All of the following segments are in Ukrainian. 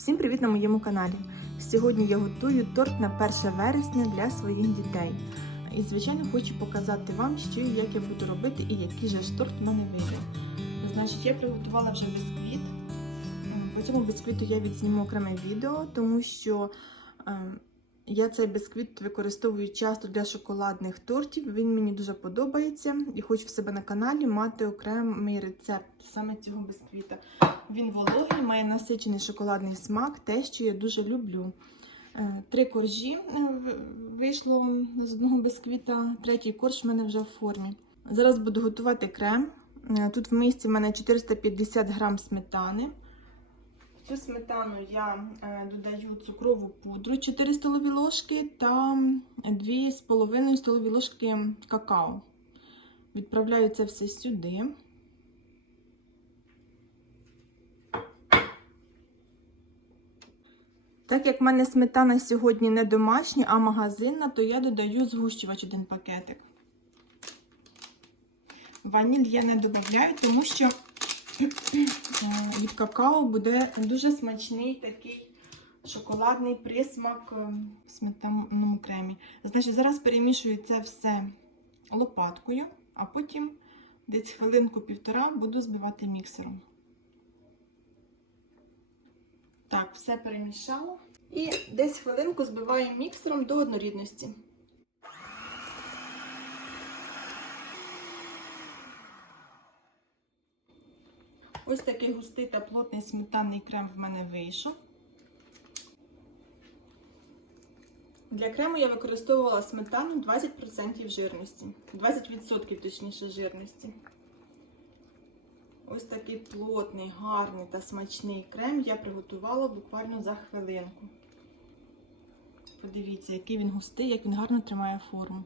Всім привіт на моєму каналі. Сьогодні я готую торт на 1 вересня для своїх дітей. І, звичайно, хочу показати вам, що і як я буду робити і який же ж торт в мене вийде. Значить, я приготувала вже бісквіт. М, По цьому бісквіту я відзніму окреме відео, тому що е, я цей бісквіт використовую часто для шоколадних тортів. Він мені дуже подобається і хочу в себе на каналі мати окремий рецепт саме цього бісквіта. Він вологий, має насичений шоколадний смак, те, що я дуже люблю. Е, Три коржі е, вийшло з одного бісквіта, третій корж в мене вже в формі. Зараз буду готувати крем. Е, Тут в мисці в мене 450 грам сметани. Цю сметану я е, додаю цукрову пудру 4 столові ложки та 2,5 столові ложки какао. Відправляю це все сюди. Так як в мене сметана сьогодні не домашня, а магазинна, то я додаю згущувач один пакетик. Ваніль я не додаю, тому що від какао буде дуже смачний такий шоколадний присмак е, в сметанному кремі. Значить, зараз перемішую це все лопаткою, а потім десь хвилинку-півтора буду збивати міксером. Так, все перемішала. І десь хвилинку збиваю міксером до однорідності. Ось такий густий та плотний сметанний крем в мене вийшов. Для крему я використовувала сметану 20% жирності, 20% точніше жирності. Ось такий плотний, гарний та смачний крем я приготувала буквально за хвилинку. Подивіться, який він густий, як він гарно тримає форму.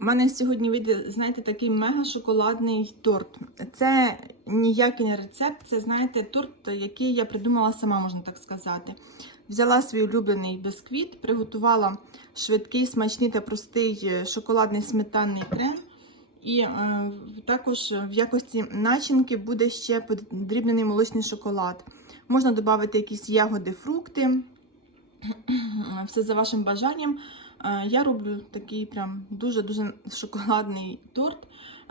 У мене сьогодні вийде, знаєте, такий мега-шоколадний торт. Це ніякий не рецепт, це, знаєте, торт, який я придумала сама, можна так сказати. Взяла свій улюблений бісквіт, приготувала швидкий, смачний та простий шоколадний сметанний крем. І е, також в якості начинки буде ще подрібнений молочний шоколад. Можна додати якісь ягоди, фрукти, все за вашим бажанням. Е, я роблю такий прям дуже-дуже шоколадний торт.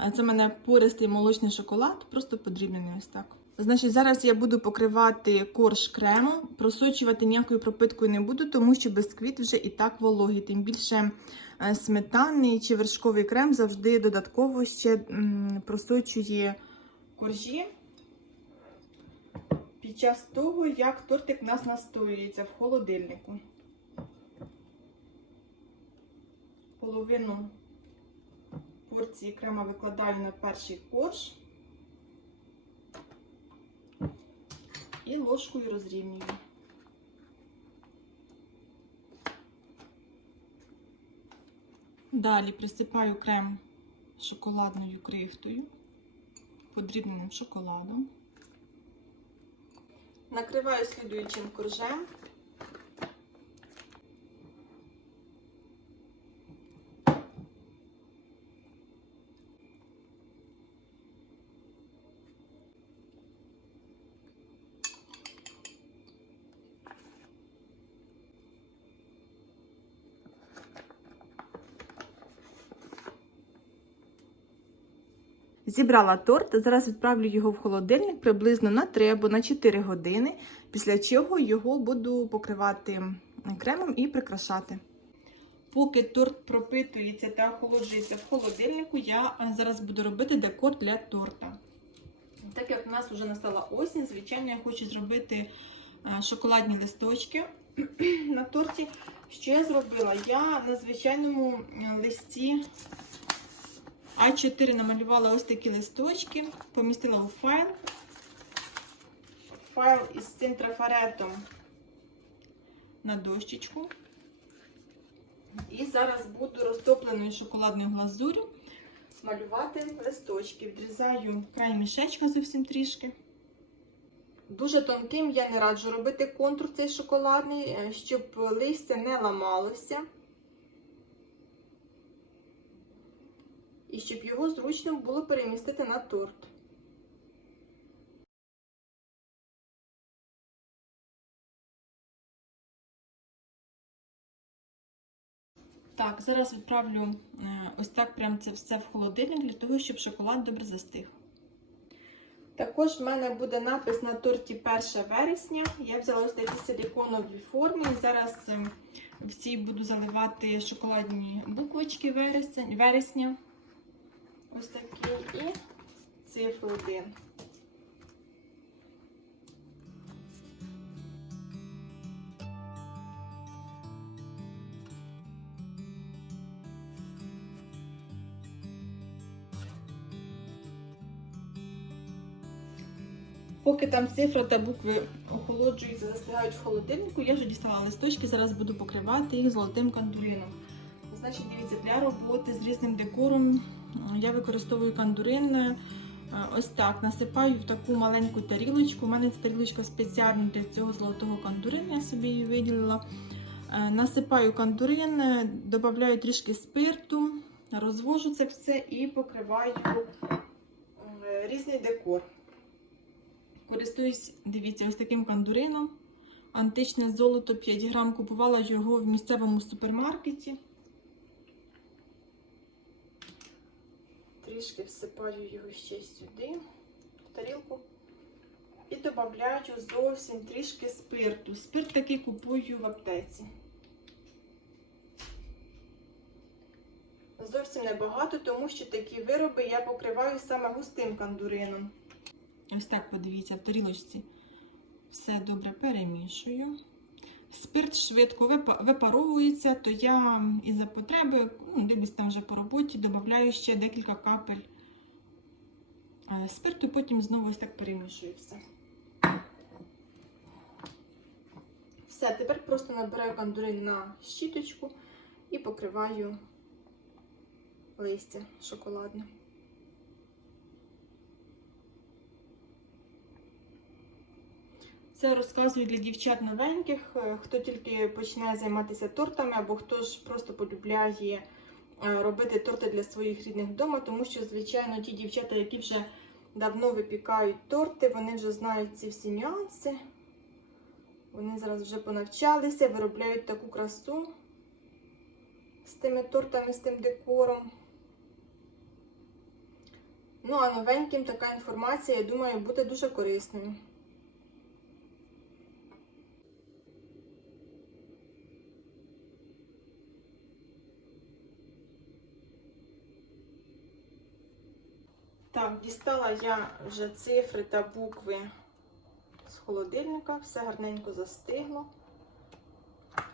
Е, Це в мене пористий молочний шоколад, просто подрібнений ось так. Значить, зараз я буду покривати корж кремом, просочувати ніякою пропиткою не буду, тому що бісквіт вже і так вологий. Тим більше е, сметанний чи вершковий крем завжди додатково ще просочує коржі під час того, як тортик у нас настоюється в холодильнику. Половину порції крема викладаю на перший корж. і ложкою розрівнюю. Далі присипаю крем шоколадною крихтою, подрібненим шоколадом. Накриваю слідуючим коржем. Зібрала торт, зараз відправлю його в холодильник приблизно на 3 або на 4 години, після чого його буду покривати кремом і прикрашати. Поки торт пропитується та охолоджується в холодильнику, я зараз буду робити декор для торта. Так як у нас вже настала осінь, звичайно, я хочу зробити шоколадні листочки на торті. Що я зробила? Я на звичайному листі а4 намалювала ось такі листочки, помістила у файл. Файл із цим трафаретом на дощечку. І зараз буду розтопленою шоколадною глазурю малювати листочки. Відрізаю край мішечка зовсім трішки. Дуже тонким я не раджу робити контур цей шоколадний, щоб листя не ламалося. і щоб його зручно було перемістити на торт. Так, зараз відправлю е, ось так прям це все в холодильник, для того, щоб шоколад добре застиг. Також в мене буде напис на торті 1 вересня. Я взяла ось такі силіконові форми. І зараз ем, в цій буду заливати шоколадні буквочки вересня. Ось такі і цифру 1. Поки там цифра та букви охолоджуються, застигають в холодильнику, я вже дістала листочки, зараз буду покривати їх золотим кандурином. Значить, дивіться, для роботи з різним декором я використовую кандурин. е, Ось так, насипаю в таку маленьку тарілочку. У мене ця тарілочка спеціально для цього золотого кандурина, я собі її виділила. Е, Насипаю кандурин, е, додаю трішки спирту, розвожу це все і покриваю різний декор. Користуюсь, дивіться, ось таким кандурином. Античне золото 5 грам. Купувала його в місцевому супермаркеті. Трішки всипаю його ще сюди, в тарілку. І додаю зовсім трішки спирту. Спирт такий купую в аптеці. Зовсім небагато, тому що такі вироби я покриваю саме густим кандурином. Ось так подивіться в тарілочці. Все добре перемішую. Спирт швидко випаровується, то я із-за потреби, ну, дивлюсь там вже по роботі, додаю ще декілька капель е, спирту, потім знову ось так перемішую все. Все, тепер просто набираю кандурин на щіточку і покриваю листя шоколадне. Це розказую для дівчат новеньких, е, хто тільки почне займатися тортами, або хто ж просто полюбляє е, робити торти для своїх рідних вдома, тому що, звичайно, ті дівчата, які вже давно випікають торти, вони вже знають ці всі нюанси. Вони зараз вже понавчалися, виробляють таку красу з тими тортами, з тим декором. Ну, а новеньким така інформація, я думаю, буде дуже корисною. Так, дістала я вже цифри та букви з холодильника, все гарненько застигло.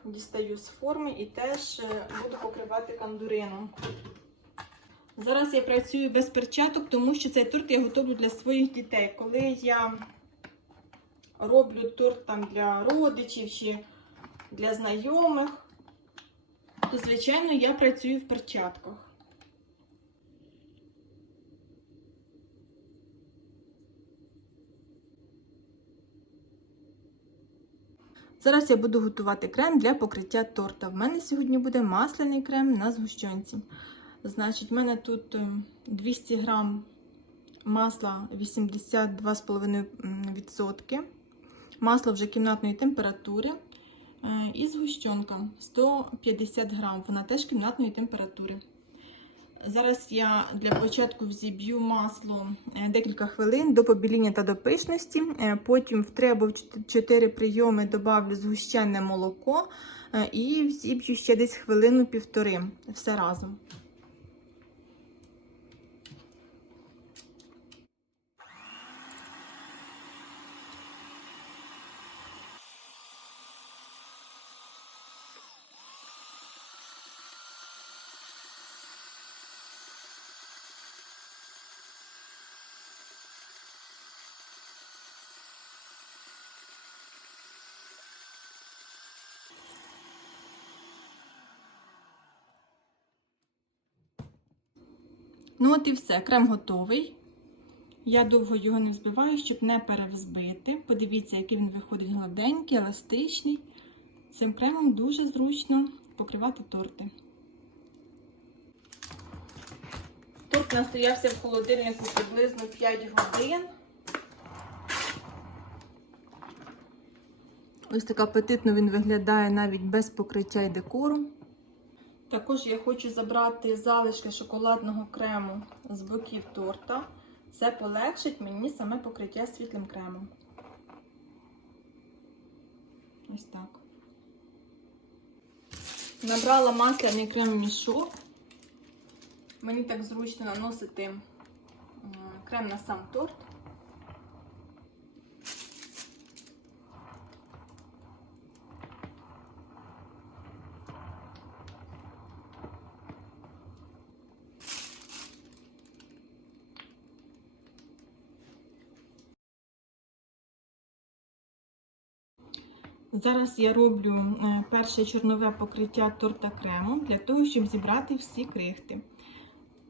Дістаю з форми і теж е, буду покривати кандурином. Зараз я працюю без перчаток, тому що цей торт я готовлю для своїх дітей. Коли я роблю торт там для родичів чи для знайомих, то, звичайно, я працюю в перчатках. Зараз я буду готувати крем для покриття торта. В мене сьогодні буде масляний крем на згущенці. Значить, в мене тут е, 200 грам масла 82,5%. Масло вже кімнатної температури. Е, І згущенка 150 грам. Вона теж кімнатної температури. Зараз я для початку взіб'ю масло е, декілька хвилин до побіління та до пишності. Е, Потім в 3 або в 4 прийоми добавлю згущене молоко е, і взіб'ю ще десь хвилину-півтори. Все разом. Ну, от і все, крем готовий. Я довго його не взбиваю, щоб не перевзбити. Подивіться, який він виходить гладенький, еластичний. Цим кремом дуже зручно покривати торти. Торт настоявся в холодильнику приблизно 5 годин. Ось так апетитно він виглядає навіть без покриття і декору. Також я хочу забрати залишки шоколадного крему з боків торта. Це полегшить мені саме покриття світлим кремом. Ось так. Набрала масляний крем мішок. Мені так зручно наносити крем на сам торт. Зараз я роблю е, перше чорнове покриття торта кремом для того, щоб зібрати всі крихти.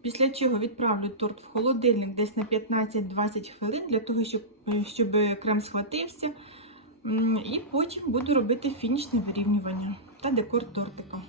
Після чого відправлю торт в холодильник десь на 15-20 хвилин, для того, щоб, е, щоб крем схватився. І потім буду робити фінішне вирівнювання та декор тортика.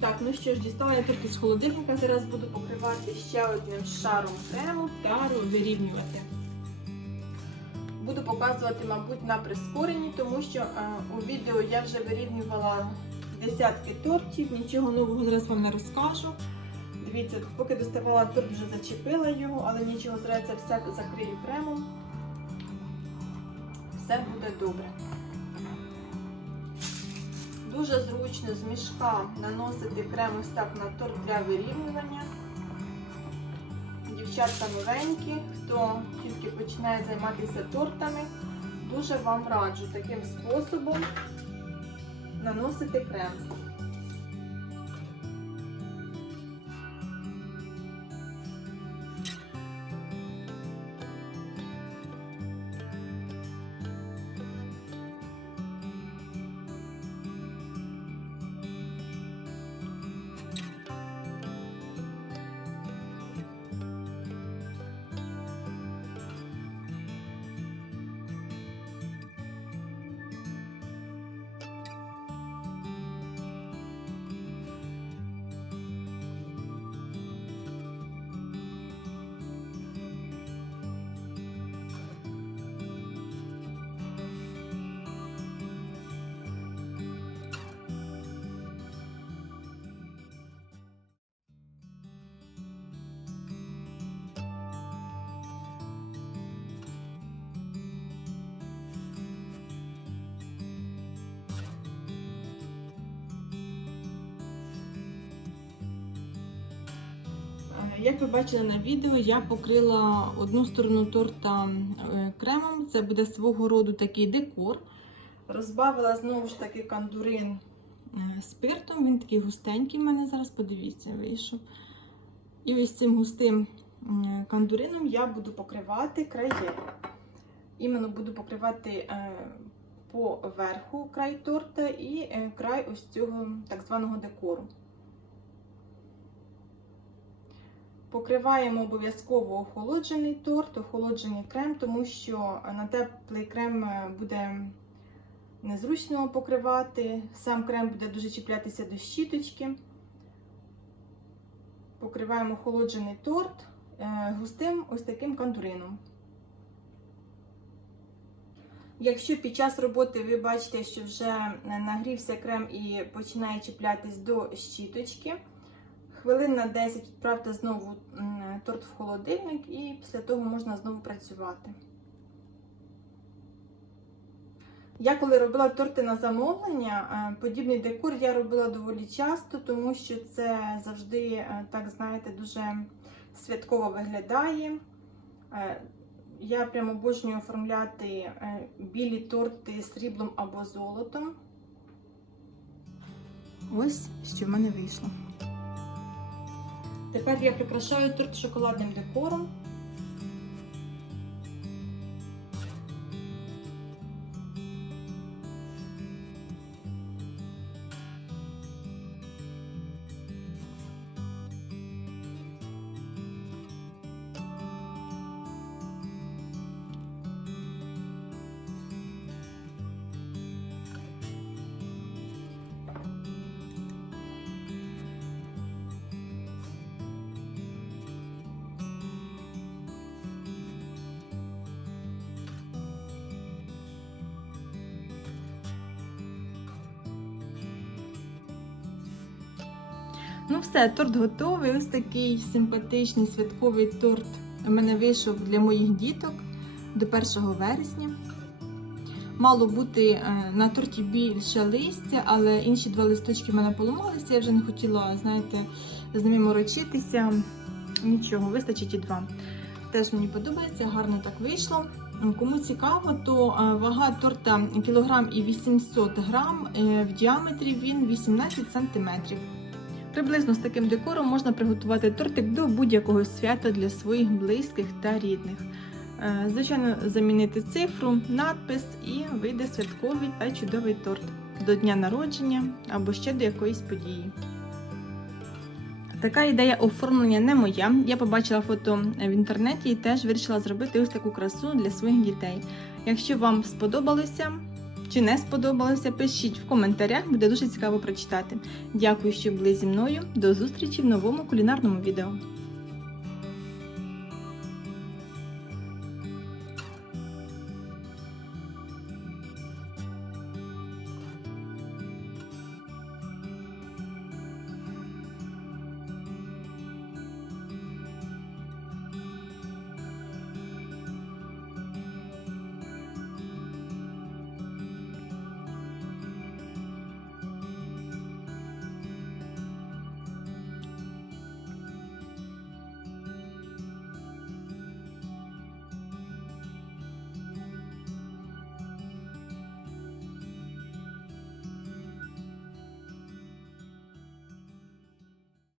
Так, ну що ж, дістала я тільки з холодильника. Зараз буду покривати ще одним шаром крему та вирівнювати. Буду показувати, мабуть, на прискоренні, тому що е, у відео я вже вирівнювала десятки тортів, нічого нового зараз вам не розкажу. Дивіться, поки доставала торт, вже зачепила його, але нічого зараз все закрию кремом. Все буде добре. Дуже зручно з мішка наносити крем ось так на торт для вирівнювання. Дівчатка новенькі, хто тільки починає займатися тортами, дуже вам раджу таким способом наносити крем. Як ви бачили на відео, я покрила одну сторону торта е, кремом. Це буде свого роду такий декор. Розбавила знову ж таки кандурин е, спиртом. Він такий густенький в мене зараз, подивіться, вийшов. І ось цим густим кандурином я буду покривати краї. Іменно буду покривати е, по верху край торта і край ось цього так званого декору. Покриваємо обов'язково охолоджений торт, охолоджений крем, тому що на теплий крем е, буде незручно покривати. Сам крем буде дуже чіплятися до щіточки. Покриваємо охолоджений торт е, густим ось таким кандурином. Якщо під час роботи ви бачите, що вже нагрівся крем і починає чіплятись до щіточки, Хвилин на 10 відправте знову торт в холодильник і після того можна знову працювати. Я коли робила торти на замовлення, е, подібний декор я робила доволі часто, тому що це завжди, е, так знаєте, дуже святково виглядає. Е, Я прямо обожнюю оформляти білі торти сріблом або золотом. Ось що в мене вийшло. Тепер я прикрашаю торт шоколадним декором. Ну все, торт готовий. Ось такий симпатичний святковий торт у мене вийшов для моїх діток до 1 вересня. Мало бути е, на торті більше листя, але інші два листочки в мене поламалися. Я вже не хотіла, знаєте, з ними морочитися. Нічого, вистачить і два. Теж мені подобається, гарно так вийшло. Кому цікаво, то е, вага торта кілограм і 800 грам, е, в діаметрі він 18 сантиметрів. Приблизно з таким декором можна приготувати тортик до будь-якого свята для своїх близьких та рідних. Е, Звичайно, замінити цифру, надпис і вийде святковий та чудовий торт до дня народження або ще до якоїсь події. Така ідея оформлення не моя. Я побачила фото в інтернеті і теж вирішила зробити ось таку красу для своїх дітей. Якщо вам сподобалося чи не сподобалося, пишіть в коментарях, буде дуже цікаво прочитати. Дякую, що були зі мною. До зустрічі в новому кулінарному відео.